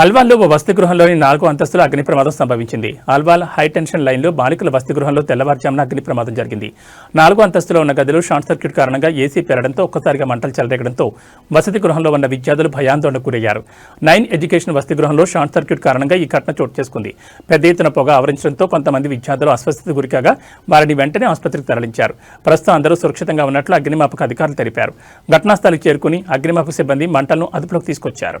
అల్వాల్లో ఓ వసతి గృహంలోని నాలుగు అంతస్తుల అగ్ని ప్రమాదం సంభవించింది అల్వాల్ హైటెన్షన్ లైన్లో బాలికల వసతి గృహంలో తెల్లవారుజామున అగ్ని ప్రమాదం జరిగింది నాలుగు అంతస్తులో ఉన్న గదిలో షార్ట్ సర్క్యూట్ కారణంగా ఏసీ పెరడంతో ఒక్కసారిగా మంటలు చెలరేగడంతో వసతి గృహంలో ఉన్న విద్యార్థులు భయాందోళనకు గురయ్యారు నైన్ ఎడ్యుకేషన్ వసతి గృహంలో షార్ట్ సర్క్యూట్ కారణంగా ఈ ఘటన చోటు చేసుకుంది పెద్ద ఎత్తున పొగ ఆవరించడంతో కొంతమంది విద్యార్థులు అస్వస్థత గురికాగా వారిని వెంటనే ఆసుపత్రికి తరలించారు ప్రస్తుతం అందరూ సురక్షితంగా ఉన్నట్లు అగ్నిమాపక అధికారులు తెలిపారు ఘటనాస్థలికి చేరుకుని అగ్నిమాపక సిబ్బంది మంటలను అదుపులోకి తీసుకొచ్చారు